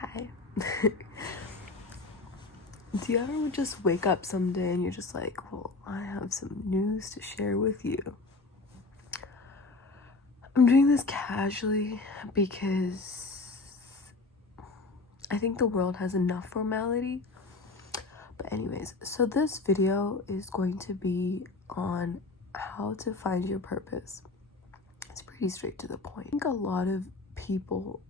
Hi. Do you ever just wake up someday and you're just like, well, I have some news to share with you? I'm doing this casually because I think the world has enough formality. But anyways, so this video is going to be on how to find your purpose. It's pretty straight to the point. I think a lot of people,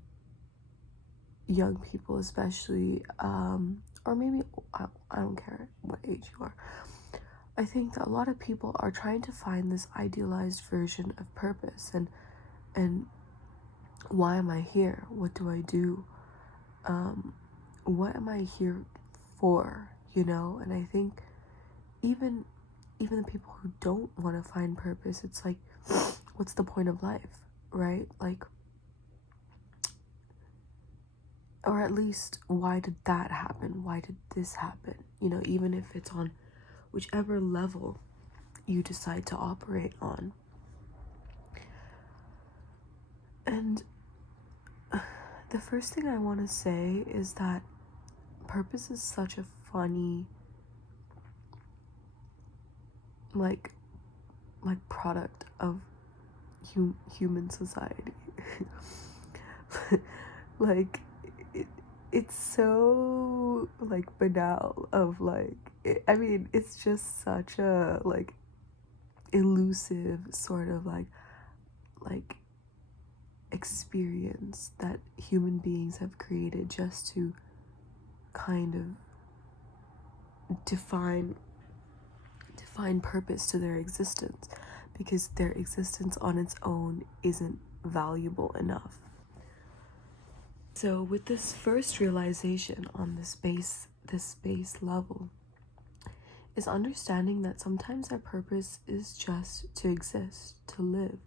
young people especially, or maybe I don't care what age you are, I think that a lot of people are trying to find this idealized version of purpose and why am I here? What do I do? What am I here for? You know? And I think even the people who don't want to find purpose, it's like, what's the point of life, right? Like, or at least, why did that happen? Why did this happen? You know, even if it's on whichever level you decide to operate on. And the first thing I want to say is that purpose is such a funny like product of human society. Like it's so like banal of like I mean it's just such a like elusive sort of like experience that human beings have created just to kind of define purpose to their existence, because their existence on its own isn't valuable enough. So with this first realization on this base level is understanding that sometimes our purpose is just to exist, to live.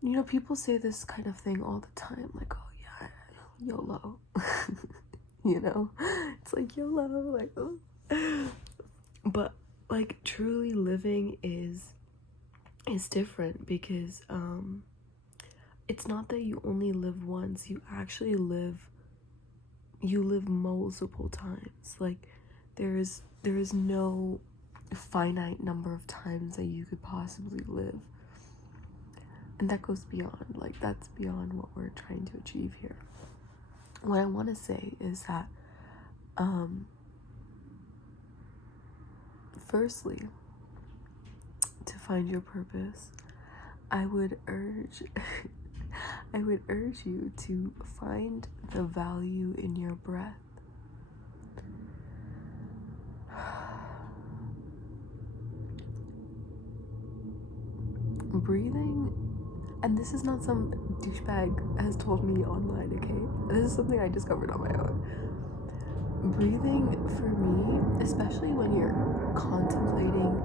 You know, people say this kind of thing all the time, like, oh yeah, YOLO. You know, it's like YOLO, like, oh. But like truly living is different, because it's not that you only live once, you actually live multiple times. Like there is no finite number of times that you could possibly live, and that goes beyond, like, that's beyond what we're trying to achieve here. What I want to say is that firstly, to find your purpose, I would urge you to find the value in your breath. Breathing, and this is not some douchebag has told me online, okay? This is something I discovered on my own. Breathing, for me, especially when you're contemplating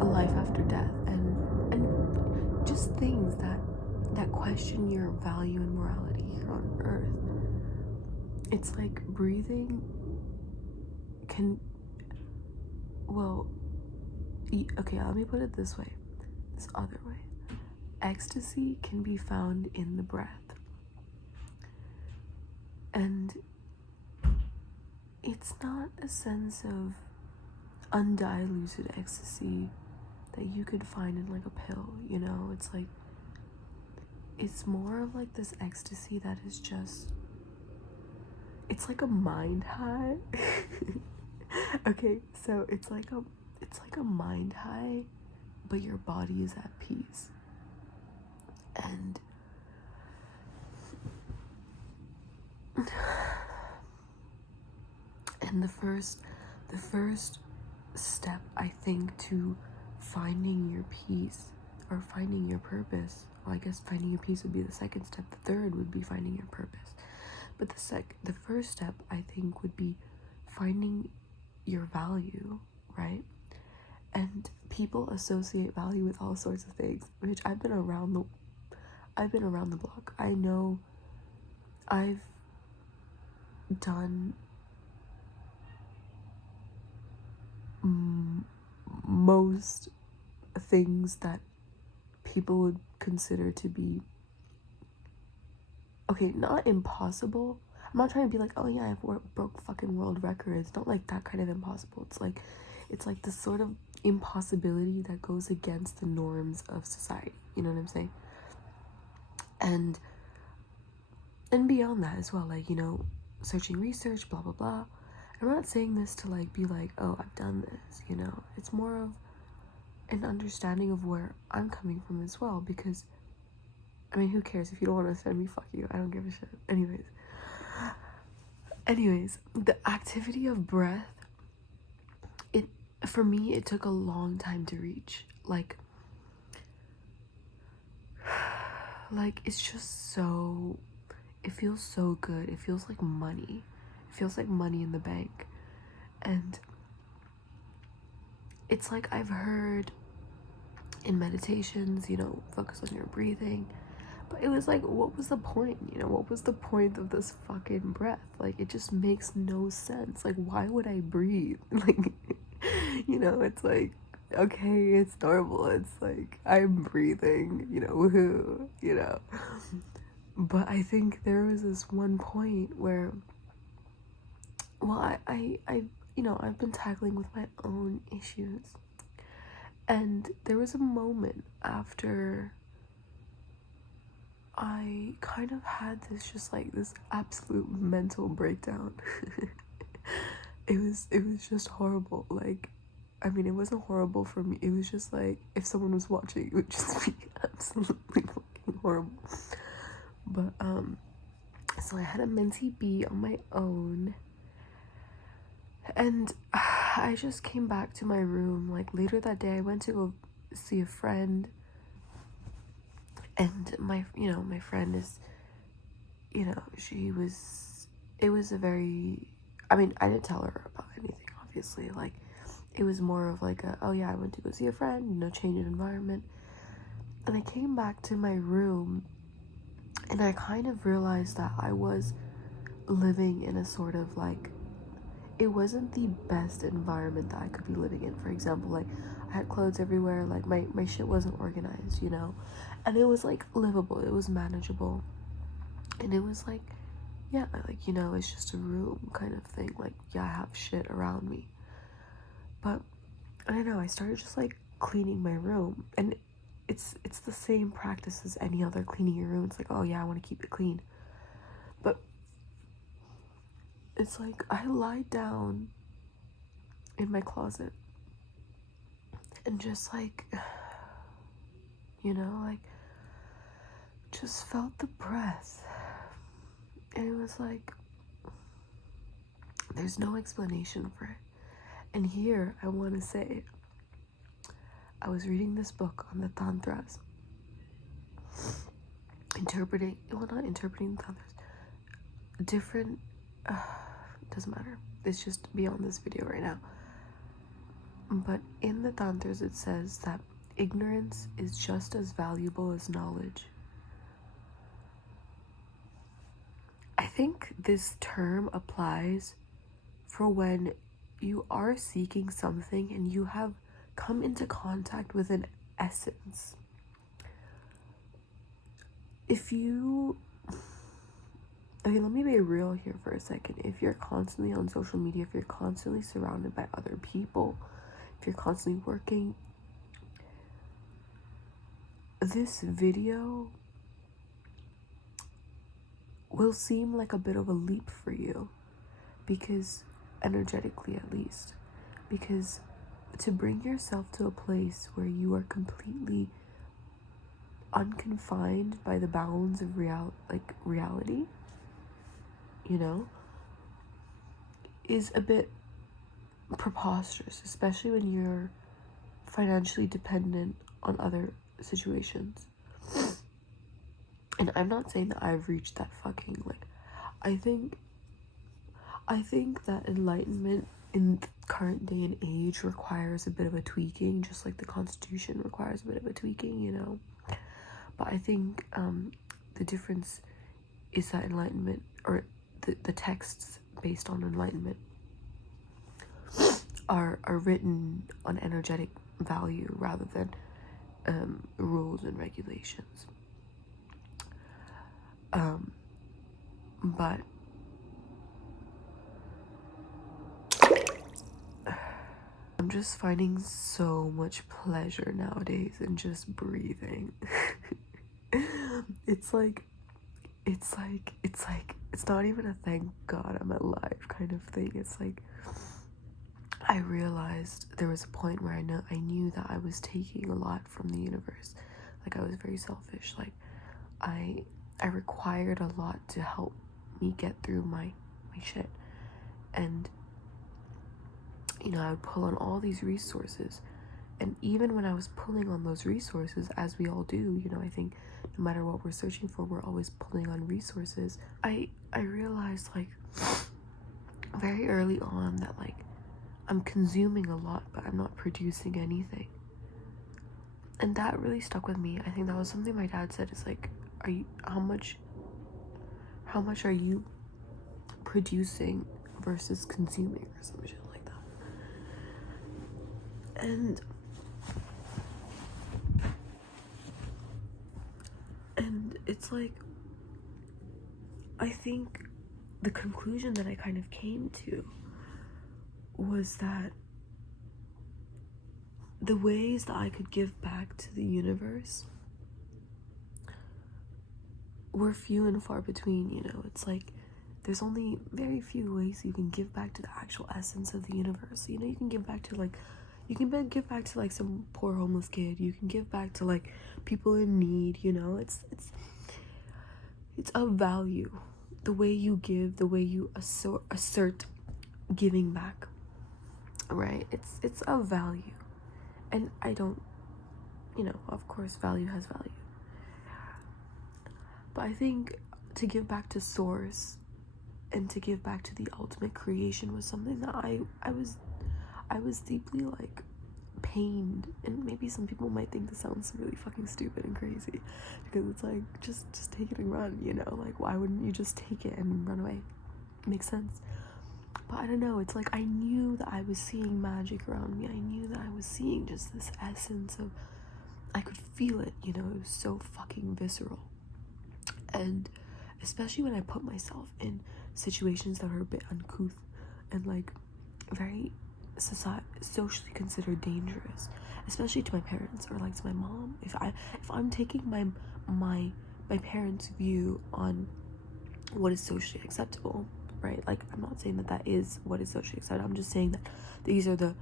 a life after death and just things that question your value and morality here on earth, it's like breathing can, well, okay, let me put it this way, this other way. Ecstasy can be found in the breath. And it's not a sense of undiluted ecstasy that you could find in like a pill, you know? It's like, it's more of like this ecstasy that is just, it's like a mind high. Okay, so it's like a mind high, but your body is at peace. And the first step, I think, to finding your peace or finding your purpose, well, I guess finding your peace would be the second step, the third would be finding your purpose, but the first step, I think, would be finding your value, right? And people associate value with all sorts of things, which I've been around the block. I know I've done most things that people would consider to be okay, not impossible. I'm not trying to be like, oh yeah, I've broke fucking world records. Not like that kind of impossible. It's like this sort of impossibility that goes against the norms of society. You know what I'm saying? And beyond that as well, like, you know, searching research, blah blah blah. I'm not saying this to like be like, oh, I've done this, you know. It's more of an understanding of where I'm coming from as well, because I mean, who cares? If you don't want to send me, fuck you, I don't give a shit. Anyways, the activity of breath, it, for me, it took a long time to reach. Like it's just so, it feels so good. It feels like money. It feels like money in the bank. And it's like I've heard in meditations, you know, focus on your breathing. But it was like, what was the point? You know, what was the point of this fucking breath? Like, it just makes no sense. Like, why would I breathe? Like, you know, it's like, okay, it's normal. It's like, I'm breathing, you know, woohoo, you know. But I think there was this one point where, well, I you know, I've been tackling with my own issues. And there was a moment after I kind of had this just like this absolute mental breakdown. It was just horrible. Like, I mean, it wasn't horrible for me. It was just like, if someone was watching, it would just be absolutely fucking horrible. But so I had a mentee B on my own, and I just came back to my room. Like, later that day, I went to go see a friend, and my friend is, you know, it was a very, I mean, I didn't tell her about anything, obviously. Like, it was more of like a, oh yeah, I went to go see a friend, you know, change of environment. And I came back to my room, and I kind of realized that I was living in a sort of like, it wasn't the best environment that I could be living in. For example, like, I had clothes everywhere, like my shit wasn't organized, you know. And it was like livable, it was manageable. And it was like, yeah, like, you know, it's just a room kind of thing. Like, yeah, I have shit around me. But I don't know, I started just like cleaning my room, and it's the same practice as any other cleaning your room. It's like, oh yeah, I want to keep it clean. But it's like I lied down in my closet and just like, you know, like, just felt the breath. And it was like, there's no explanation for it. And here I want to say, I was reading this book on the tantras, not interpreting the tantras, different, doesn't matter, it's just beyond this video right now. But in the tantras it says that ignorance is just as valuable as knowledge. I think this term applies for when you are seeking something and you have come into contact with an essence. Okay, let me be real here for a second. If you're constantly on social media, if you're constantly surrounded by other people, if you're constantly working, this video will seem like a bit of a leap for you, because energetically at least, because to bring yourself to a place where you are completely unconfined by the bounds of reality, you know, is a bit preposterous, especially when you're financially dependent on other situations. And I'm not saying that I've reached that fucking, like, I think that enlightenment in the current day and age requires a bit of a tweaking, just like the Constitution requires a bit of a tweaking, you know. But I think the difference is that enlightenment, or the texts based on enlightenment, are written on energetic value rather than rules and regulations. But I'm just finding so much pleasure nowadays in just breathing. it's like it's not even a thank God I'm alive kind of thing. It's like I realized there was a point where I knew that I was taking a lot from the universe. Like I was very selfish. Like I required a lot to help me get through my shit. And I would pull on all these resources. And even when I was pulling on those resources, as we all do, I think no matter what we're searching for, we're always pulling on resources. I realized, like, very early on that, like, I'm consuming a lot, but I'm not producing anything. And that really stuck with me. I think that was something my dad said. It's like, how much are you producing versus consuming, or some shit like that. And it's like, I think the conclusion that I kind of came to was that the ways that I could give back to the universe were few and far between. It's like there's only very few ways you can give back to the actual essence of the universe. You can give back to give back to like some poor homeless kid. You can give back to like people in need. It's of value. The way you give, the way you assert giving back, right? It's of value. And I don't, of course value has value. But I think to give back to source and to give back to the ultimate creation was something that I was deeply like pained. And maybe some people might think this sounds really fucking stupid and crazy, because it's like just take it and run, like why wouldn't you just take it and run away? It makes sense. But I don't know, it's like I knew that I was seeing magic around me. I knew that I was seeing just this essence of, I could feel it, it was so fucking visceral. And especially when I put myself in situations that were a bit uncouth and like very socially considered dangerous, especially to my parents or like to my mom. If I'm taking my parents' view on what is socially acceptable, right? Like I'm not saying that is what is socially acceptable. I'm just saying that these are the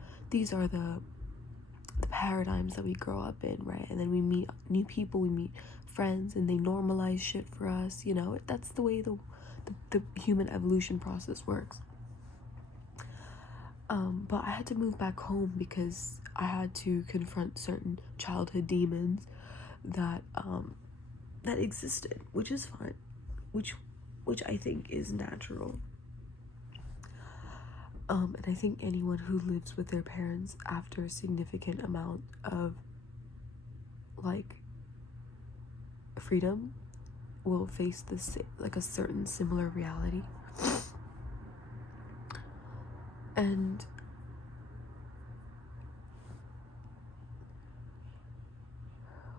paradigms that we grow up in, right? And then we meet new people, we meet friends, and they normalize shit for us. That's the way the human evolution process works. But I had to move back home because I had to confront certain childhood demons that existed, which is fine, which I think is natural. And I think anyone who lives with their parents after a significant amount of like freedom will face this like a certain similar reality. And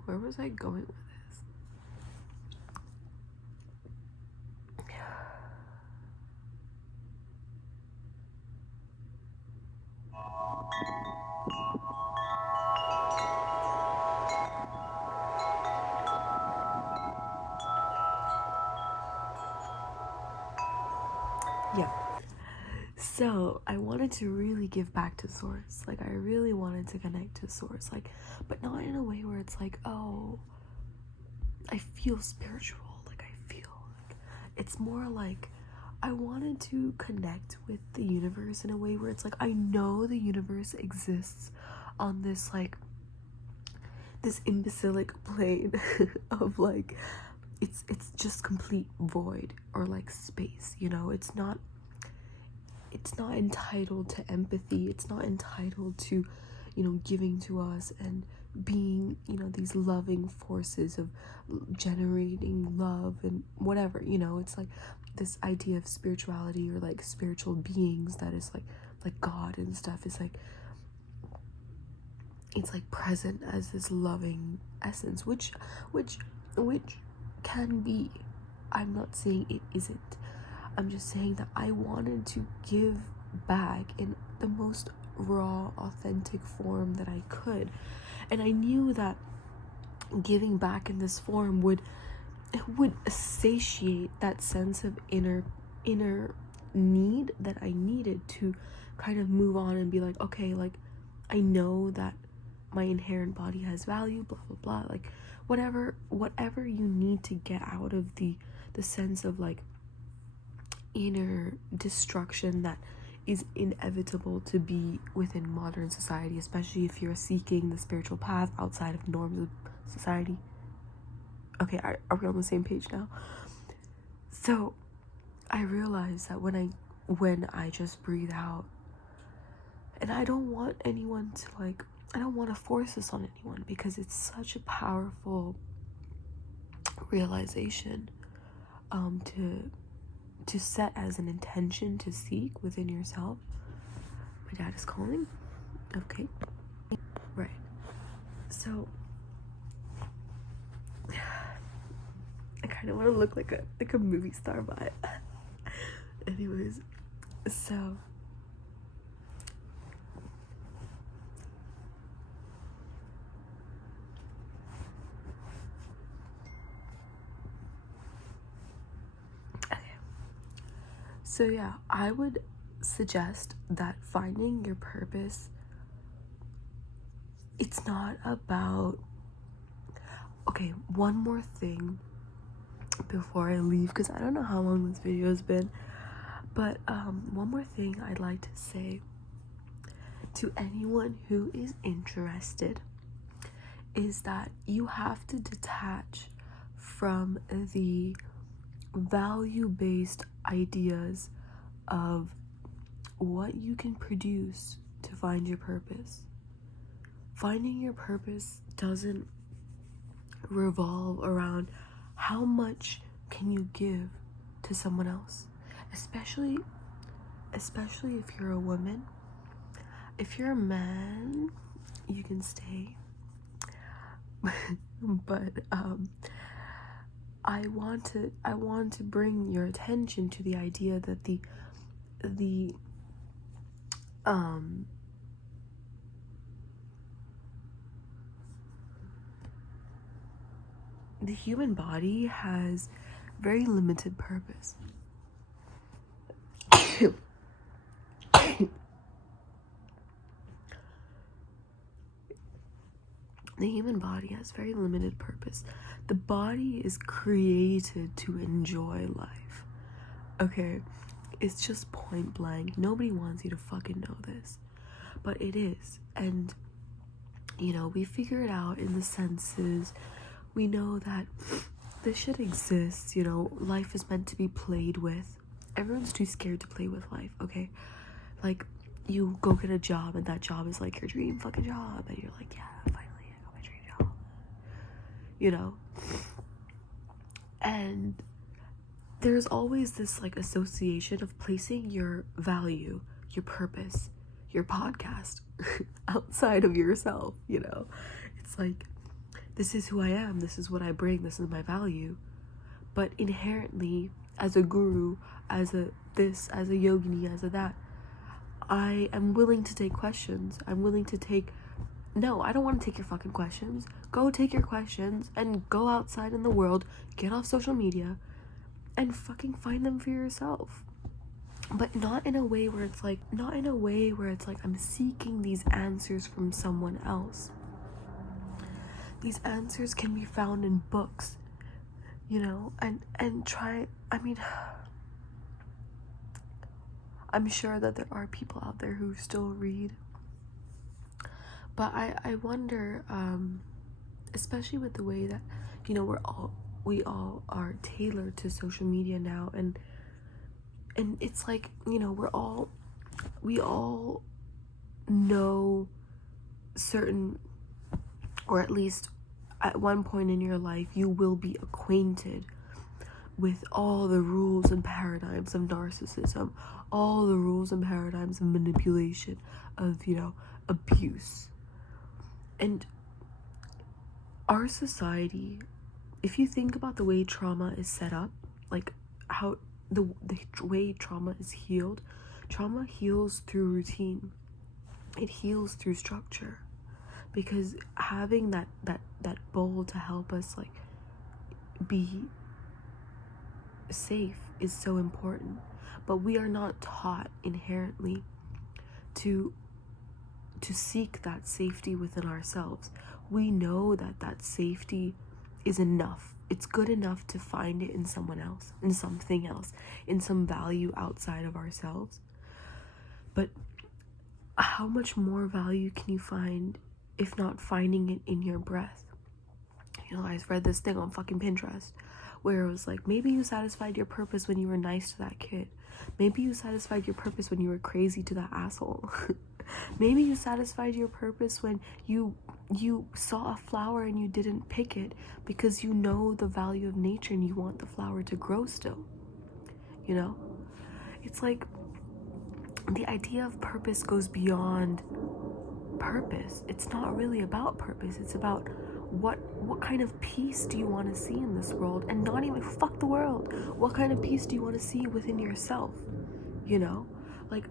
where was I going with this? Yeah. So I wanted to really give back to source. Like I really wanted to connect to source, like, but not in a way where it's like, oh, I feel spiritual. Like I feel like, it's more like I wanted to connect with the universe in a way where it's like I know the universe exists on this like this imbecilic plane of like it's just complete void or like space. It's not entitled to empathy. It's not entitled to giving to us and being these loving forces of generating love and whatever. It's like this idea of spirituality or like spiritual beings that is like God and stuff is like, it's like present as this loving essence, which can be. I'm not saying it isn't, I'm just saying that I wanted to give back in the most raw, authentic form that I could. And I knew that giving back in this form would satiate that sense of inner need that I needed to kind of move on and be like, okay, like, I know that my inherent body has value, blah blah blah, like whatever you need to get out of the sense of like inner destruction that is inevitable to be within modern society, especially if you're seeking the spiritual path outside of norms of society. Okay, are we on the same page now? So I realized that when I just breathe out, and I don't want anyone to like, I don't want to force this on anyone, because it's such a powerful realization to set as an intention to seek within yourself. My dad is calling. Okay. Right. So I kind of want to look like a movie star, but anyways, so So yeah, I would suggest that finding your purpose, it's not about, okay, one more thing before I leave, because I don't know how long this video has been, but one more thing I'd like to say to anyone who is interested is that you have to detach from the value-based ideas of what you can produce to find your purpose. Finding your purpose doesn't revolve around how much can you give to someone else, especially if you're a woman. If you're a man, you can stay. But I want to bring your attention to the idea that the human body has very limited purpose. The human body has very limited purpose. The body is created to enjoy life. Okay? It's just point blank. Nobody wants you to fucking know this. But it is. And, you know, we figure it out in the senses. We know that this shit exists, you know. Life is meant to be played with. Everyone's too scared to play with life, okay? Like, you go get a job and that job is like your dream fucking job. And you're like, yeah, finally. You know, and there's always this like association of placing your value, your purpose, your podcast outside of yourself. You know, it's like, this is who I am, this is what I bring, this is my value. But inherently, as a guru, as a this, as a yogini, as a that, I am willing to take questions. I'm willing to take, no, I don't want to take your fucking questions. Go take your questions and go outside in the world, get off social media, and fucking find them for yourself. But not in a way where it's like, I'm seeking these answers from someone else. These answers can be found in books, you know, and try, I mean, I'm sure that there are people out there who still read. But I wonder, especially with the way that, you know, we all are tailored to social media now, and it's like, you know, we all know certain, or at least at one point in your life, you will be acquainted with all the rules and paradigms of narcissism, all the rules and paradigms of manipulation, of, you know, abuse. And our society, if you think about the way trauma is set up, like how the way trauma is healed, trauma heals through routine. It heals through structure, because having that bowl to help us like be safe is so important. But we are not taught inherently to seek that safety within ourselves. We know that safety is enough. It's good enough to find it in someone else, in something else, in some value outside of ourselves. But how much more value can you find if not finding it in your breath? You know, I read this thing on fucking Pinterest where it was like, maybe you satisfied your purpose when you were nice to that kid. Maybe you satisfied your purpose when you were crazy to that asshole. Maybe you satisfied your purpose when you saw a flower and you didn't pick it because you know the value of nature and you want the flower to grow still. You know? It's like the idea of purpose goes beyond purpose. It's not really about purpose. It's about what kind of peace do you want to see in this world, and not even fuck the world. What kind of peace do you want to see within yourself? You know, like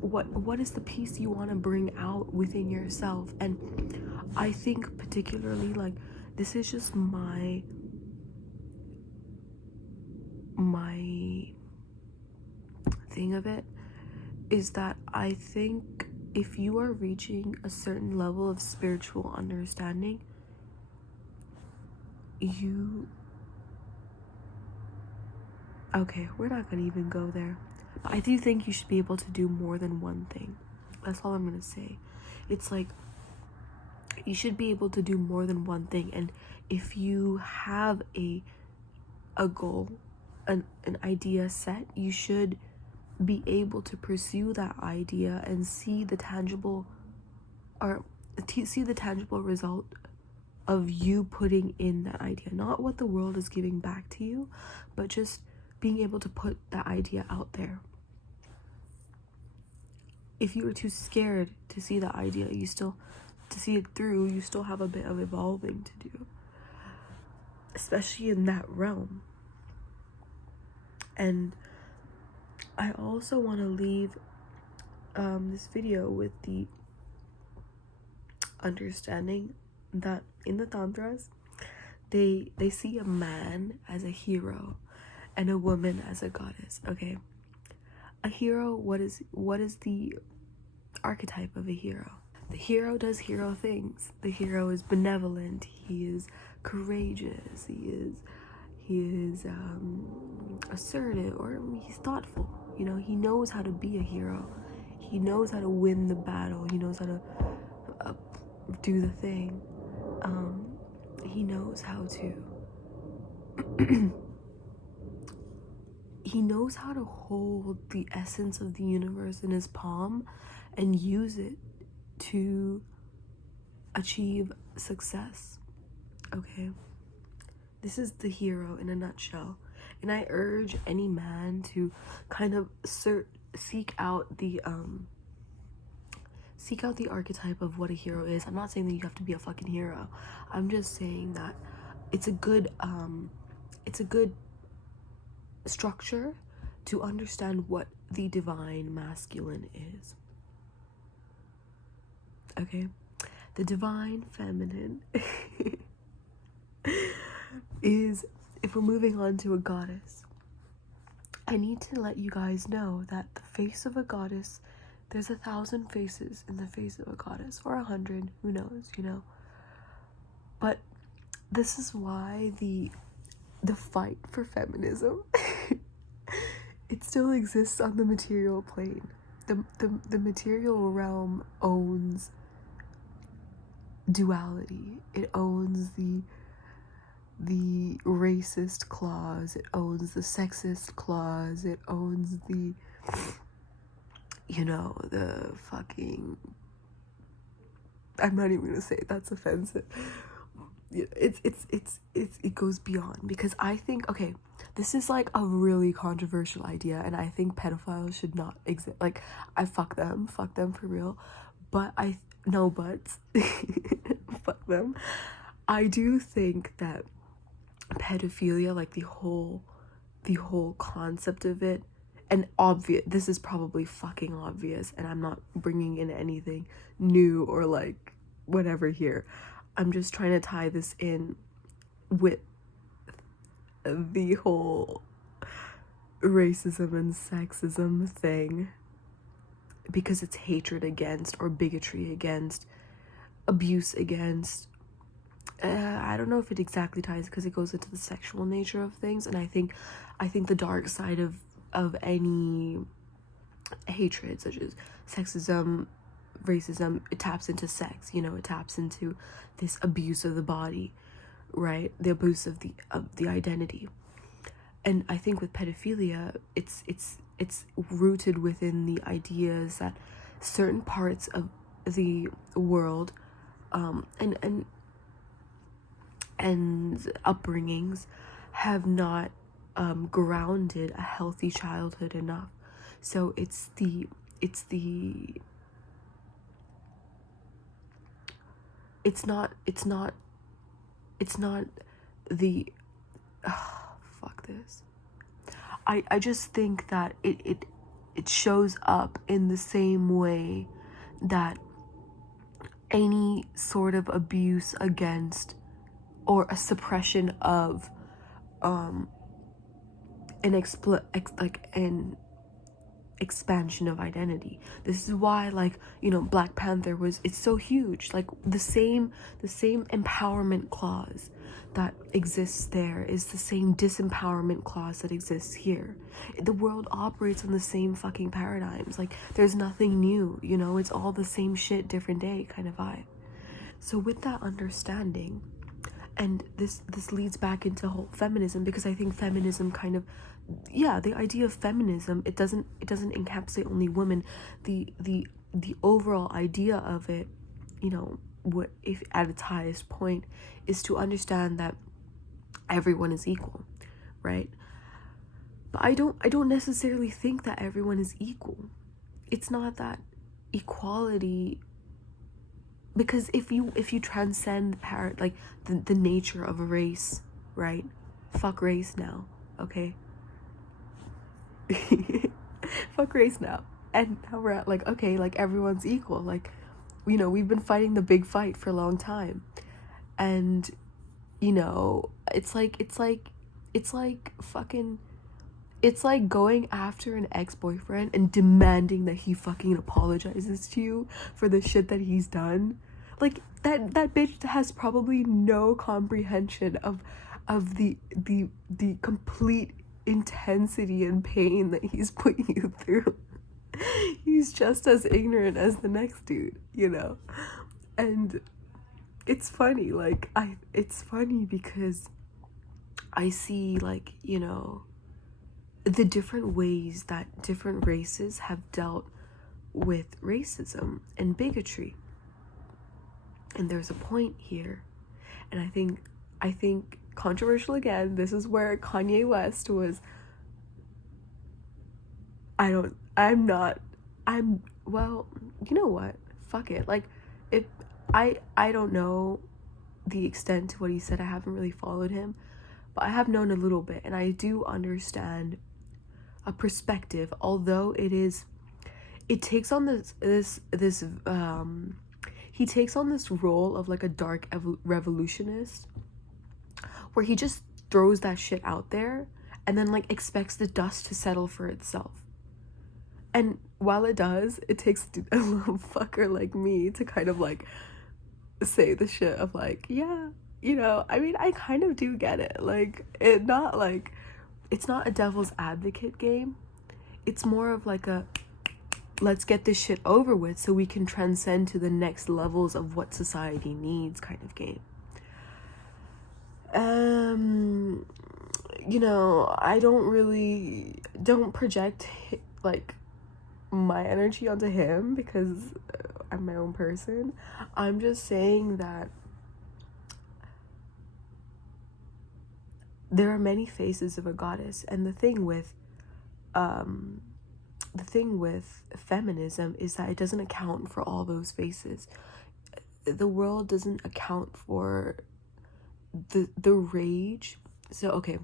what is the peace you want to bring out within yourself? And I think particularly, like, this is just my thing of it, is that I think if you are reaching a certain level of spiritual understanding, okay, we're not gonna even go there, but I do think you should be able to do more than one thing. That's all I'm gonna say. It's like, you should be able to do more than one thing, and if you have a goal, an idea set, you should be able to pursue that idea and see the tangible result of you putting in that idea. Not what the world is giving back to you, but just being able to put that idea out there. If you were too scared to see the idea, to see it through, you still have a bit of evolving to do, especially in that realm. And I also want to leave this video with the understanding that in the tantras, they see a man as a hero and a woman as a goddess. Okay, a hero, what is the archetype of a hero? The hero does hero things. The hero is benevolent, he is courageous, he is assertive, or he's thoughtful. You know, he knows how to be a hero. He knows how to win the battle. He knows how to do the thing. He knows how to he knows how to hold the essence of the universe in his palm and use it to achieve success. Okay, this is the hero in a nutshell. And I urge any man to kind of seek out the archetype of what a hero is. I'm not saying that you have to be a fucking hero. I'm just saying that it's a good structure to understand what the divine masculine is. Okay? The divine feminine is, if we're moving on to a goddess, I need to let you guys know that the face of a goddess, there's 1,000 faces in the face of a goddess, or 100, who knows, you know. But this is why the fight for feminism it still exists on the material plane. The material realm owns duality. It owns the racist clause, it owns the sexist clause, it owns the, you know, the fucking, I'm not even gonna say it, that's offensive. It goes beyond, because I think, okay, this is like a really controversial idea, and I think pedophiles should not exist. Like, I fuck them for real, but fuck them. I do think that pedophilia, like the whole the whole concept of it, and obvious, this is probably fucking obvious, and I'm not bringing in anything new or like whatever here. I'm just trying to tie this in with the whole racism and sexism thing, because it's hatred against, or bigotry against, abuse against. I don't know if it exactly ties, because it goes into the sexual nature of things, and I think the dark side of any hatred, such as sexism, racism, it taps into sex. You know, it taps into this abuse of the body, right? The abuse of the identity. And I think with pedophilia, it's rooted within the ideas that certain parts of the world, and upbringings have not grounded a healthy childhood enough. So it's not the fuck this. I just think that it shows up in the same way that any sort of abuse against, or a suppression of an expansion of identity. This is why, like, you know, Black Panther it's so huge. Like, the same empowerment clause that exists there is the same disempowerment clause that exists here. The world operates on the same fucking paradigms. Like, there's nothing new, you know, it's all the same shit, different day kind of vibe. So with that understanding, and this leads back into whole feminism, because I think feminism kind of, yeah, the idea of feminism, it doesn't encapsulate only women. The overall idea of it, you know, what if at its highest point, is to understand that everyone is equal, right? But I don't necessarily think that everyone is equal. It's not that equality, because if you transcend the nature of a race, right? Fuck race now, okay? Fuck race now. And now we're at like, okay, like everyone's equal. Like, you know, we've been fighting the big fight for a long time. And, you know, it's like going after an ex-boyfriend and demanding that he fucking apologizes to you for the shit that he's done. Like, that bitch has probably no comprehension of the complete intensity and pain that he's putting you through. He's just as ignorant as the next dude, you know? And it's funny, like, it's funny because I see, like, you know, the different ways that different races have dealt with racism and bigotry. And there's a point here, and I think controversial again, this is where Kanye West was, well, you know what, fuck it, like, if I don't know the extent to what he said. I haven't really followed him, but I have known a little bit, and I do understand a perspective, although it takes on he takes on this role of like a dark revolutionist, where he just throws that shit out there and then like expects the dust to settle for itself. And while it does, it takes a little fucker like me to kind of like say the shit of like, yeah, you know, I mean, I kind of do get it. Like, it's not a devil's advocate game. It's more of like a, let's get this shit over with so we can transcend to the next levels of what society needs kind of game. You know, I don't project like my energy onto him because I'm my own person. I'm just saying that there are many faces of a goddess, and the thing with feminism is that it doesn't account for all those faces. The world doesn't account for the rage. So okay,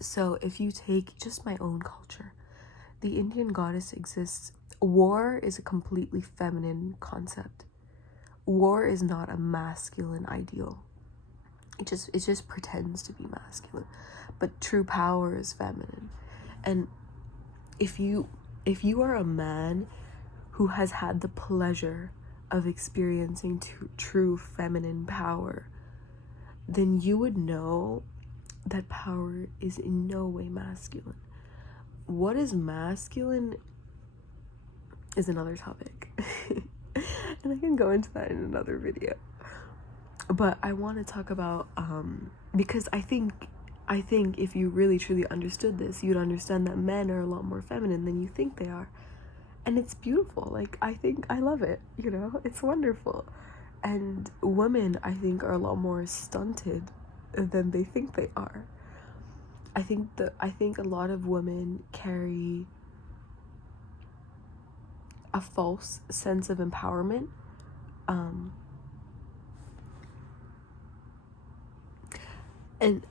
So if you take just my own culture, the Indian goddess exists. War is a completely feminine concept. War is not a masculine ideal. It just pretends to be masculine, but true power is feminine. And if you are a man who has had the pleasure of experiencing true feminine power, then you would know that power is in no way masculine. What is masculine is another topic. And I can go into that in another video. But I want to talk about because I think if you really truly understood this, you'd understand that men are a lot more feminine than you think they are. And it's beautiful. Like, I think I love it, you know? It's wonderful. And women, I think, are a lot more stunted than they think they are. I think a lot of women carry a false sense of empowerment. And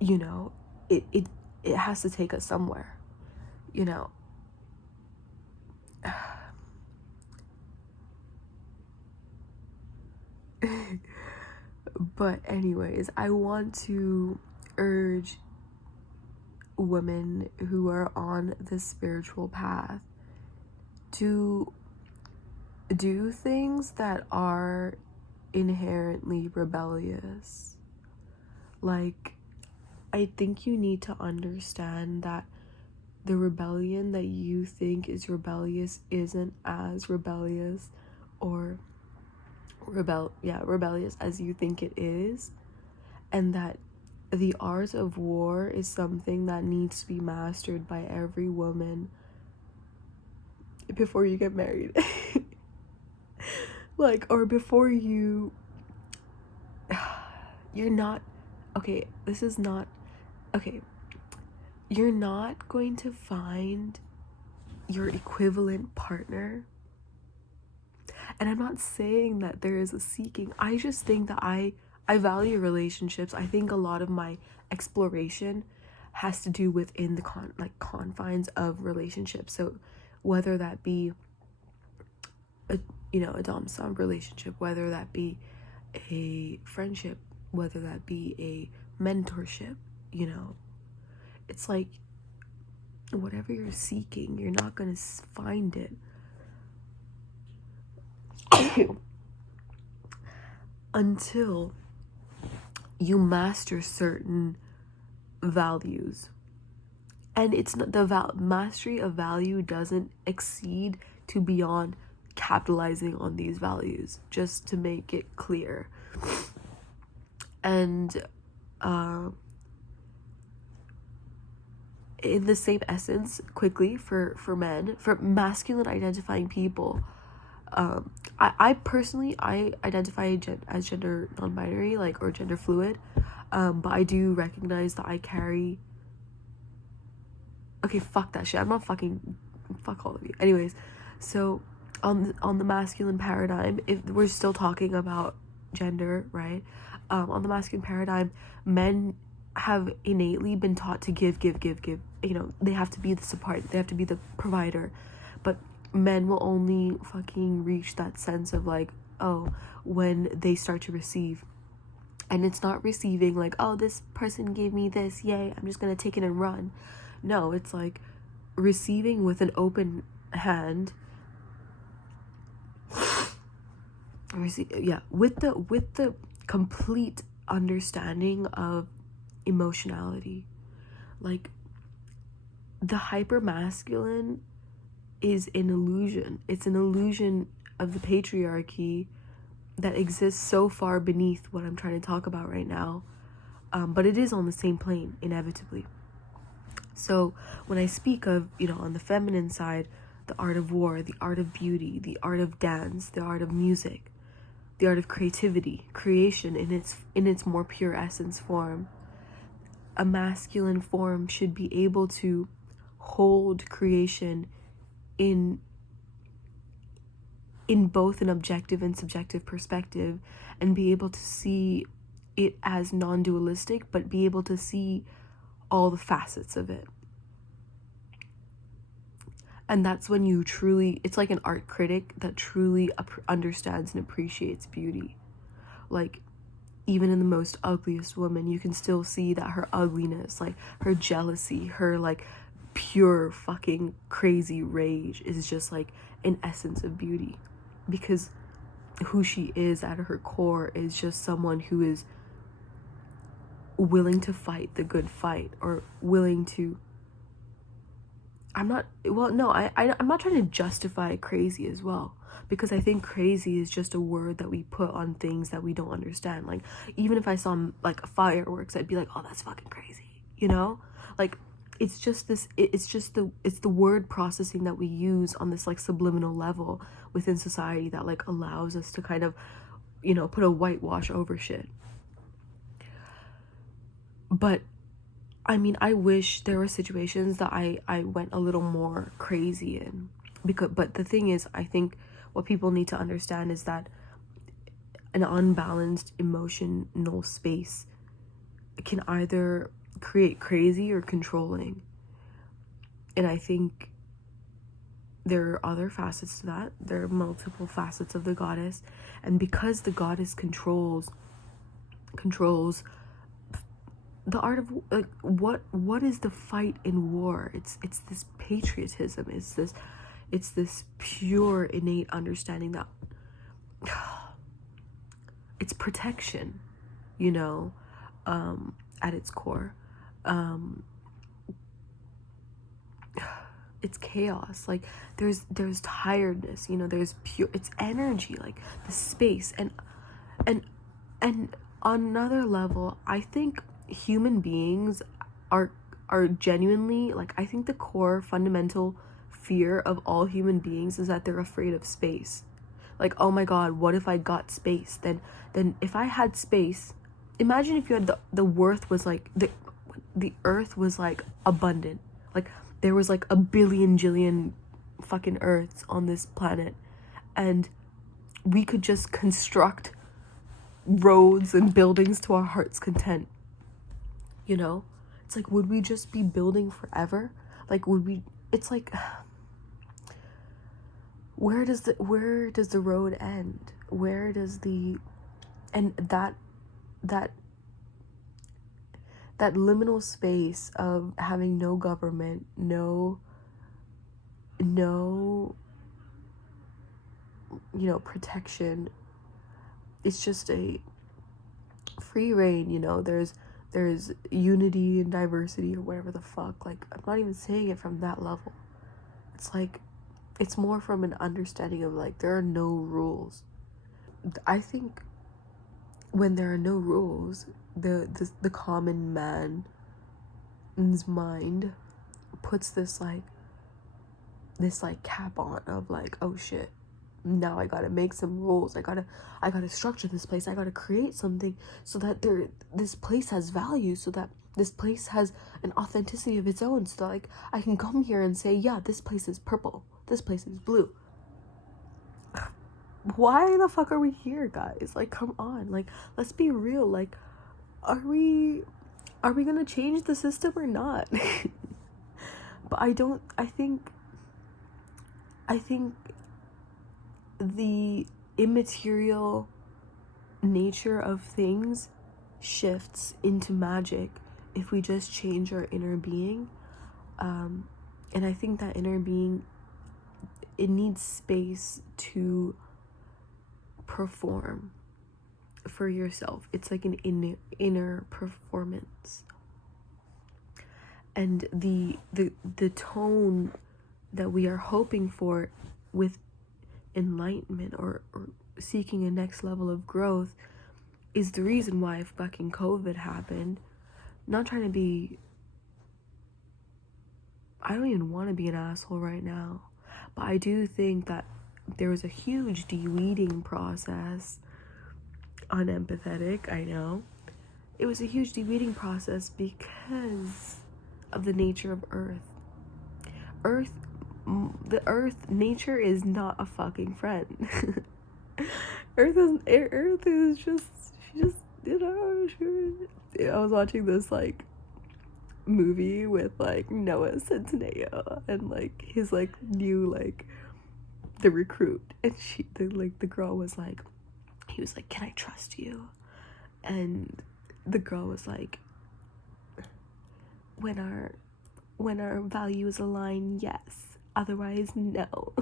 you know, it has to take us somewhere, you know. But anyways, I want to urge women who are on this spiritual path to do things that are inherently rebellious. Like, I think you need to understand that the rebellion that you think is rebellious isn't as rebellious or rebellious as you think it is, and that the art of war is something that needs to be mastered by every woman before you get married. Like, or before you're not you're not going to find your equivalent partner. And I'm not saying that there is a seeking. I just think that I value relationships. I think a lot of my exploration has to do within the confines of relationships. So whether that be a dom-som relationship, whether that be a friendship, whether that be a mentorship, you know, it's like whatever you're seeking, you're not gonna find it until you master certain values. And it's not the mastery of value doesn't exceed to beyond capitalizing on these values, just to make it clear. And in the same essence, quickly, for men, for masculine identifying people, I personally identify as gender non-binary, like, or gender fluid, but I do recognize that I carry. Okay, fuck that shit. I'm not fuck all of you. Anyways, so on the masculine paradigm, if we're still talking about gender, right? On the masculine paradigm, men have innately been taught to give. You know, they have to be the support. They have to be the provider. But men will only fucking reach that sense of like, oh, when they start to receive. And it's not receiving like, oh, this person gave me this, yay, I'm just gonna take it and run. No, it's like receiving with an open hand. With the complete understanding of emotionality. Like, the hyper masculine is an illusion. It's an illusion of the patriarchy that exists so far beneath what I'm trying to talk about right now. But it is on the same plane, inevitably. So when I speak of, you know, on the feminine side, the art of war, the art of beauty, the art of dance, the art of music, the art of creativity, creation in its more pure essence form, a masculine form should be able to hold creation in both an objective and subjective perspective, and be able to see it as non-dualistic, but be able to see all the facets of it. And that's when you truly, it's like an art critic that truly understands and appreciates beauty. Like, even in the most ugliest woman, you can still see that her ugliness, like her jealousy, her like pure fucking crazy rage is just like an essence of beauty. Because who she is at her core is just someone who is willing to fight the good fight, or willing to, I'm not trying to justify crazy as well, because I think crazy is just a word that we put on things that we don't understand. Like, even if I saw like fireworks, I'd be like, oh, that's fucking crazy, you know? Like, it's just this, it's the word processing that we use on this like subliminal level within society that like allows us to kind of, you know, put a whitewash over shit. But I mean, I wish there were situations that I went a little more crazy in, but the thing is, I think what people need to understand is that an unbalanced emotional space can either create crazy or controlling. And I think there are other facets to that. There are multiple facets of the goddess, and because the goddess controls the art of, like, what is the fight in war? It's this patriotism. It's this pure innate understanding that it's protection, you know, at its core. It's chaos. Like, there's tiredness, you know, there's pure, it's energy, like the space. And on another level, I think human beings are genuinely, like, I think the core fundamental fear of all human beings is that they're afraid of space. Like, oh my god, what if I got space? Then if I had space, imagine if you had the worth was like the earth was like abundant, like there was like a billion jillion fucking earths on this planet, and we could just construct roads and buildings to our heart's content. You know, it's like, would we just be building forever? Like, would we, it's like, where does the road end? Where does and that liminal space of having no government, no you know, protection, it's just a free reign, you know. There's unity and diversity, or whatever the fuck. Like, I'm not even saying it from that level. It's like, it's more from an understanding of, like, there are no rules. I think when there are no rules, the common man's mind puts this cap on of like, oh shit, now I gotta make some rules. I gotta structure this place. I gotta create something so that this place has value, so that this place has an authenticity of its own, so that, like, I can come here and say, yeah, this place is purple, this place is blue. Why the fuck are we here, guys? Like, come on, like, let's be real. Like, are we gonna change the system or not? But I think the immaterial nature of things shifts into magic if we just change our inner being. And I think that inner being, it needs space to perform for yourself. It's like an inner performance. And the tone that we are hoping for with enlightenment or seeking a next level of growth is the reason why fucking COVID happened. Not trying to be, I don't even want to be an asshole right now, but I do think that there was a huge de-weeding process. Unempathetic, I know. It was a huge de-weeding process because of the nature of nature is not a fucking friend. Earth is just I was watching this like movie with like Noah Centineo and like his like new like the recruit, and the girl was like, he was like, can I trust you? And the girl was like, when our values align, yes, otherwise no.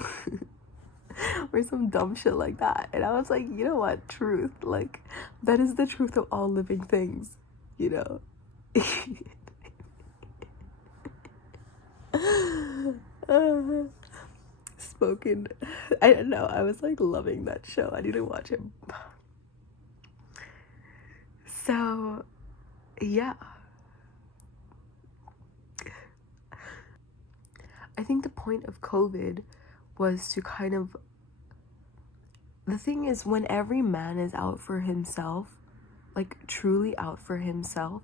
Or some dumb shit like that. And I was like, you know what, truth, like that is the truth of all living things, you know. Spoken, I don't know, I was like loving that show. I need to watch it. So yeah, I think the point of COVID was to kind of, the thing is, when every man is out for himself, like truly out for himself,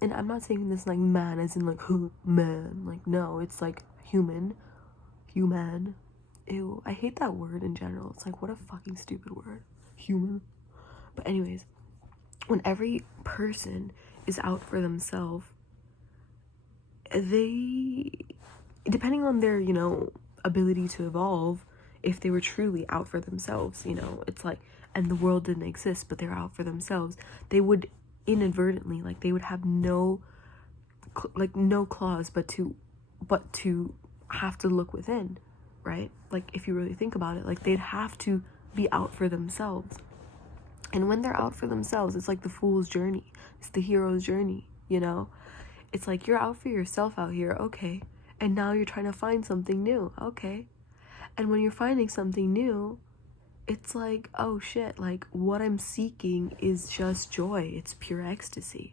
and I'm not saying this like man as in like man, like no, it's like human. Ew, I hate that word in general. It's like, what a fucking stupid word, human. But anyways, when every person is out for themselves, they, depending on their, you know, ability to evolve, if they were truly out for themselves, you know, it's like, and the world didn't exist, but they're out for themselves, they would inadvertently, like, they would have no clause but to have to look within, right? Like, if you really think about it, like, they'd have to be out for themselves. And when they're out for themselves, it's like the fool's journey, it's the hero's journey, you know. It's like, you're out for yourself out here, okay, and now you're trying to find something new, okay. And when you're finding something new, it's like, oh shit, like, what I'm seeking is just joy, it's pure ecstasy.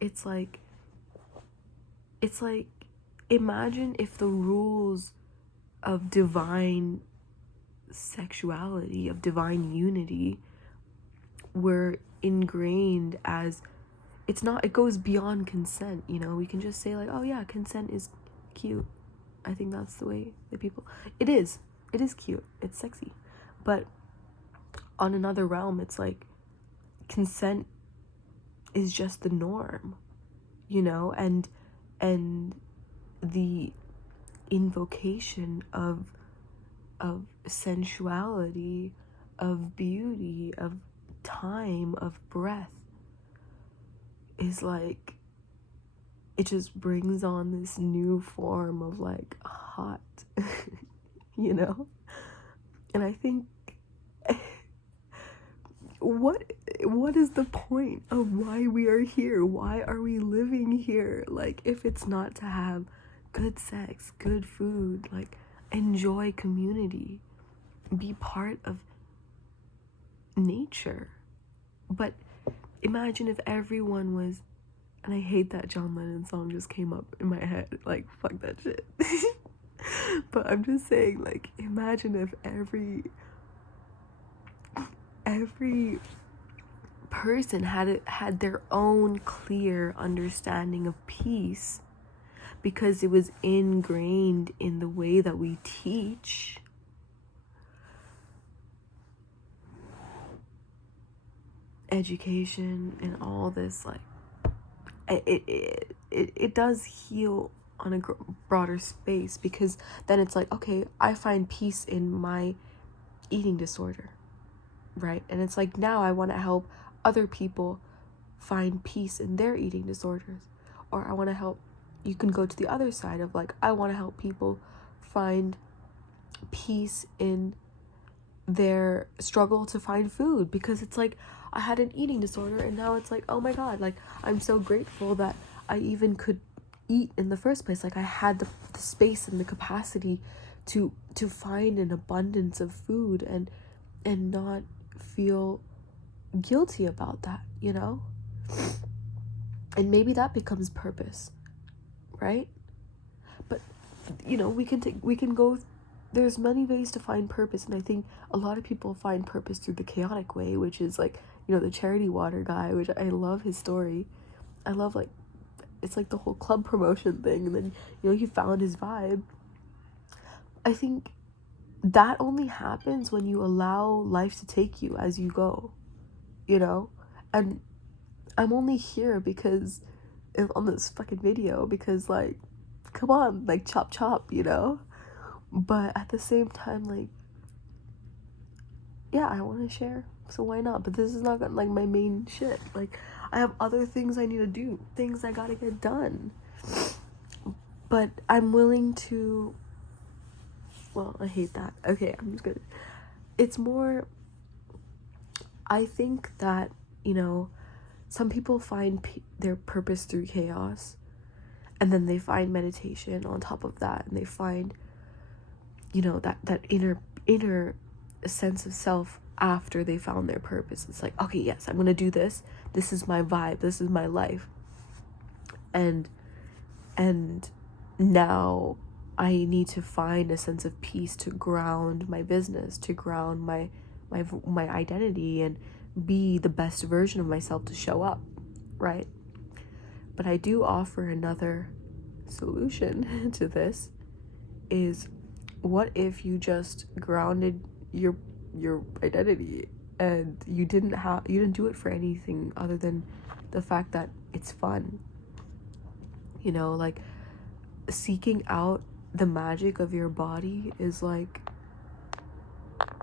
It's like, imagine if the rules of divine sexuality, of divine unity, were ingrained as, it's not, it goes beyond consent, you know. We can just say like, oh yeah, consent is cute. I think that's the way that people, it is cute, it's sexy. But on another realm, it's like, consent is just the norm, you know. And the invocation of sensuality, of beauty, of time, of breath is like, it just brings on this new form of like hot, you know. And I think, what is the point of why we are here? Why are we living here? Like, if it's not to have good sex, good food, like, enjoy community, be part of nature. But imagine if everyone was, and I hate that John Lennon song just came up in my head, like, fuck that shit. But I'm just saying, like, imagine if every person had their own clear understanding of peace, because it was ingrained in the way that we teach. Education and all this, like, it does heal on a broader space, because then it's like, okay, I find peace in my eating disorder, right? And it's like, now I want to help other people find peace in their eating disorders. Or I want to help, you can go to the other side of like, I want to help people find peace in their struggle to find food, because it's like, I had an eating disorder and now it's like, oh my god, like, I'm so grateful that I even could eat in the first place. Like, I had the space and the capacity to find an abundance of food and not feel guilty about that, you know. And maybe that becomes purpose, right? But, you know, we can go, there's many ways to find purpose, and I think a lot of people find purpose through the chaotic way, which is like, you know, the charity water guy, which I love his story. I love, like, it's like the whole club promotion thing, and then, you know, he found his vibe. I think that only happens when you allow life to take you as you go, you know. And I'm only here because on this fucking video because, like, come on, like, chop chop, you know? But at the same time, like, yeah, I want to share, so why not? But this is not like my main shit. Like, I have other things I need to do, things I gotta get done. But I'm willing to, well, I hate that. Okay, I'm just gonna, it's more, I think that, you know, some people find their purpose through chaos, and then they find meditation on top of that, and they find, you know, that inner sense of self after they found their purpose. It's like, okay, yes, I'm gonna do this. This is my vibe. This is my life. And now I need to find a sense of peace to ground my business, to ground my identity, and be the best version of myself to show up, right? But I do offer another solution to this, is what if you just grounded your identity, and you didn't do it for anything other than the fact that it's fun, you know? Like, seeking out the magic of your body is like,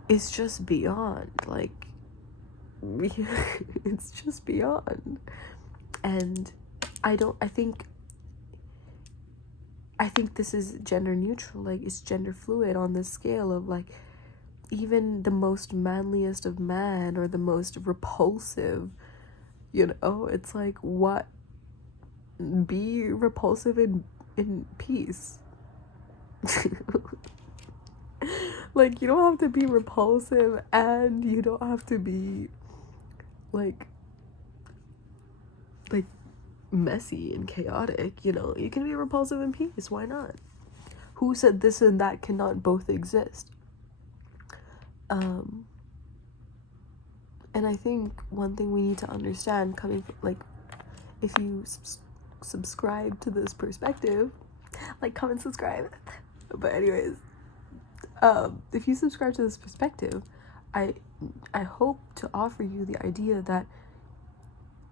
it's just beyond, like, it's just beyond. And I think this is gender neutral, like, it's gender fluid on this scale of, like, even the most manliest of man, or the most repulsive, you know, it's like, what, be repulsive in peace. Like, you don't have to be repulsive, and you don't have to be like messy and chaotic, you know? You can be repulsive in peace, why not? Who said this and that cannot both exist? And I think one thing we need to understand, coming from, like, if you subscribe to this perspective, like, comment, subscribe. But anyways, if you subscribe to this perspective, I hope to offer you the idea that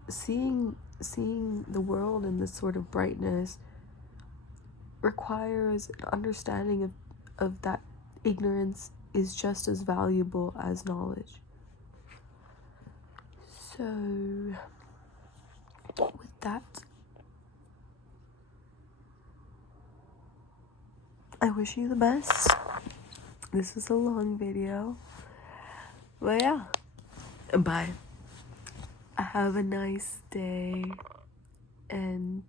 seeing the world in this sort of brightness requires an understanding of that ignorance is just as valuable as knowledge. So with that, I wish you the best. This is a long video, but yeah, bye. Have a nice day, and